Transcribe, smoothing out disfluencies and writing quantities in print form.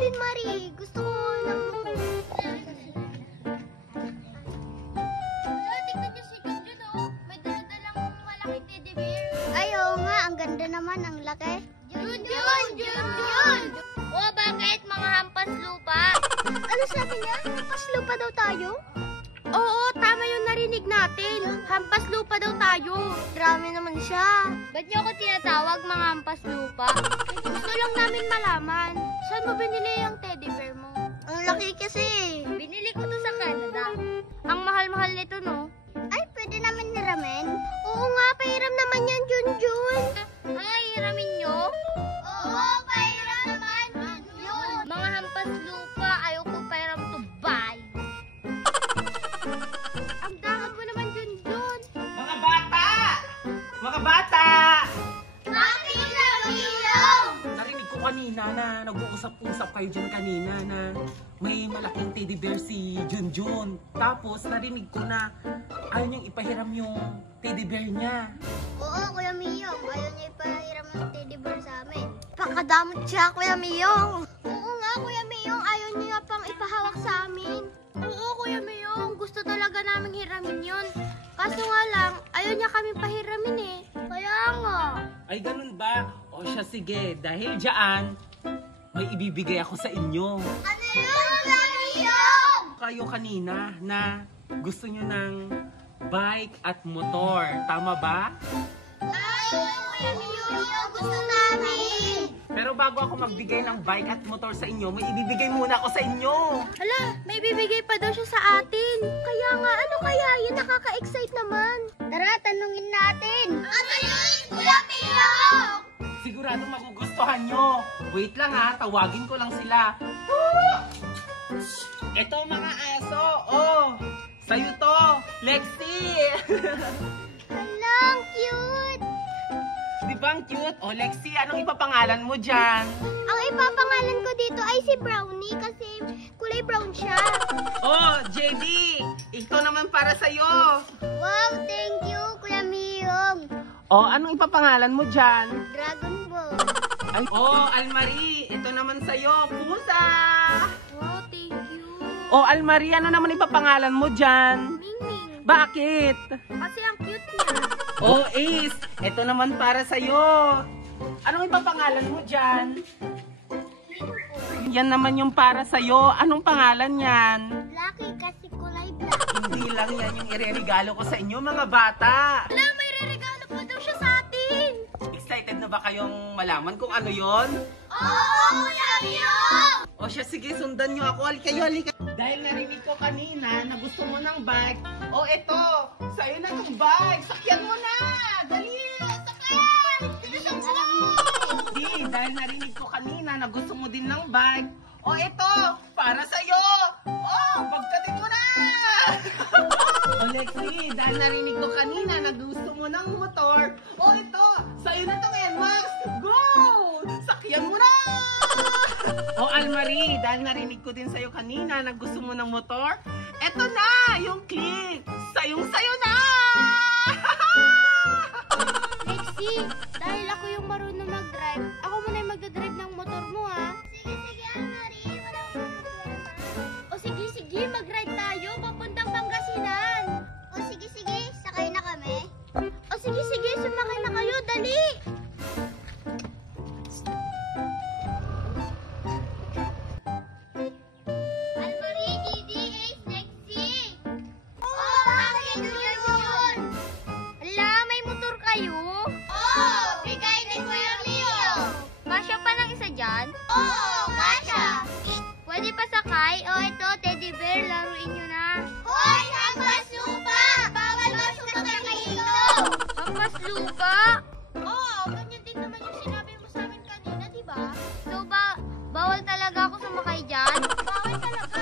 din, Marie. Gusto ko ng motor. Tignan niyo si Junjun, oh. May dala-dalang malaking teddy bear. Ay, oo nga. Ang ganda naman. Ang laki. Junjun! Junjun! Oh, bakit? Mga hampas lupa. Ano sabi niya? Hampas lupa daw tayo? Oo, tama yung narinig natin. Hampas lupa daw tayo. Grabe naman siya. Ba't niyo ako tinatawag mga hampas lupa? Gusto lang namin malaman. Saan mo binili yung teddy bear mo? Ang laki kasi. Binili ko to sa Canada. Ang mahal-mahal nito, no? Ay, pwede namin hiramin? Oo nga, pahiram naman yan, Junjun. Ay, hiramin nyo? Oo, pahiram naman, Junjun. Mga hampas lupa, ayoko pahiram to buy. Ang dahag mo naman, Junjun. Mga bata! Mga bata! Bakit nag-iyaw? Narinig ko kanina na nag-uusap-usap kayo dyan kanina na may malaking teddy bear si Junjun. Tapos narinig ko na ayaw niyang ipahiram yung teddy bear niya. Oo, Kuya Miyong. Ayaw niya ipahiram ng teddy bear sa amin. Pakadamot siya, Kuya Miyong. Oo nga, Kuya Miyong. Ayaw niya pang ipahawak sa amin. Oo, Kuya Miyong. Gusto talaga naming hiramin yun. Kaso nga lang, ayaw niya kami pahiramin eh. Kaya nga. Ay, ganun ba? O siya, sige. Dahil dyan, may ibibigay ako sa inyo. Ano yun, Kuya Miyong? Kayo kanina na gusto nyo ng bike at motor. Tama ba? Ay, Kuya Miyong. Gusto namin. Pero bago ako magbigay ng bike at motor sa inyo, may ibibigay muna ako sa inyo. Hala, may bibigay pa daw siya sa atin. Kaya nga, ano kaya yun? Nakaka-excite naman. Tara, tanungin natin. Ano yun, Kuya Miyong? Sigurado magugustuhan nyo. Wait lang ha, tawagin ko lang sila. Ito mga aso, oh, sa'yo to, Lexi. Hala, ang cute. Di ba ang cute? Oh, Lexi, anong ipapangalan mo dyan? Ang ipapangalan ko dito ay si Brownie kasi kulay brown siya. Oh, JD, ito naman para sa'yo. Wow, thank you, Kuya Miyong. Oh, anong ipapangalan mo dyan? Dragon Ball. Ay, oh, Almarie, ito naman sa'yo, pusa. Wow, thank you. Oh, Almarie, ano naman ipapangalan mo dyan? Mingming. Bakit? Kasi ang cute niya. Oh, Ace, ito naman para sa'yo. Anong ipapangalan mo dyan? Yan naman yung para sa'yo. Anong pangalan yan? Lucky kasi kulay black. Hindi lang yan yung ireregalo ko sa inyo, mga bata. Wala, may regalo pa daw siya sa atin. Excited na ba kayong malaman kung ano yon? Oo, Kuya Miyong. O siya, sige, sundan nyo ako. Halika kayo, halika. Dahil narinig ko kanina na gusto mo ng bike. O eto, sa'yo na ng bike. Sakyan mo na. Dali. Sakyan. Bilisan mo. Hindi, dahil narinig ko kanina na gusto mo din ng bike. O eto, para sa'yo. Oh, pagkatin mo na. O Lexi, dahil narinig ko kanina na gusto mo ng motor. O ito, sa'yo na itong NMAX. Go! Sakyan mo na. O Almarie, dahil narinig ko din sa'yo kanina na gusto mo ng motor, eto na, yung click. Sayong-sayo na! Lexi, dahil ako yung marunong mag-drive, ako muna yung magdadrive ng motor mo, ha? Sige, sige, Marie. Wala akong problema. O sige, sige, mag-ride tayo papuntang Pangasinan. O sige, sige, sakay na kami. O sige, sige, sumakay na kayo, dali! Almarie, Didi, Ace, Lexi! Oh, bakit yun? Ala, may motor kayo? Oo, bigay ni Kuya Mio. Kasya pa ng isa dyan? Oo, kasya. Pwede pa sakay? O ito, teddy bear, laruin nyo na. Hoy, hampas lupa! Bawal ba sumakay dito? Hampas lupa? Oo, ganyan din naman yung sinabi mo sa amin kanina, di ba? So, bawal talaga ako sumakay dyan? Bawal talaga.